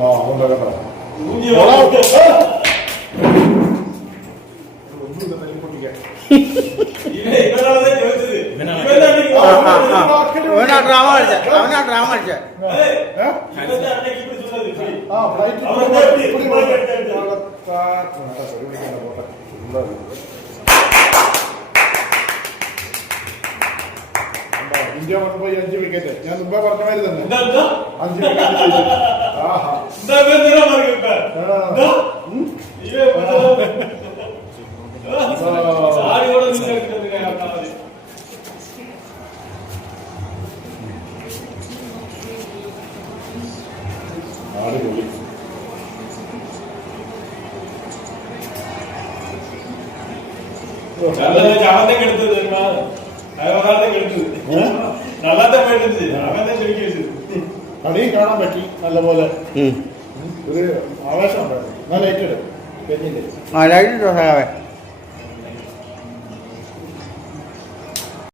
ആ അതുകൊണ്ട് കേട്ടോ ഊഞ്ഞി ഓടാ. വാ. ഒന്നും ഇല്ല, തല്ലി പൊട്ടിക്കാൻ. ഇവൻ ഇവനാണതേ ചോദിച്ചത്. ഇവനാണ്. ഇവനാണ് ഈ ആ, ആ, ആ. അവനാ ഡ്രാമ കളിച്ച അവനാ ഡ്രാമ കളിച്ച ഇന്ത്യ വന്നപ്പോ ഈ അഞ്ച് വിക്കറ്റ് ഞാൻ മുമ്പേ പറഞ്ഞ മാതിരി തന്നെ? അഞ്ച് വിക്കറ്റ് ചാണത്തേക്ക് എടുത്തത് അയോധാത്തേക്ക് എടുത്തത് നല്ലാത്ത എടുത്തത് കാണാൻ പറ്റി നല്ലപോലെ. ഒരു ആവേശം ഉണ്ടായിരുന്നു നല്ല ഏറ്റെടുക്കും ആ ലൈറ്റ് സഹാവേ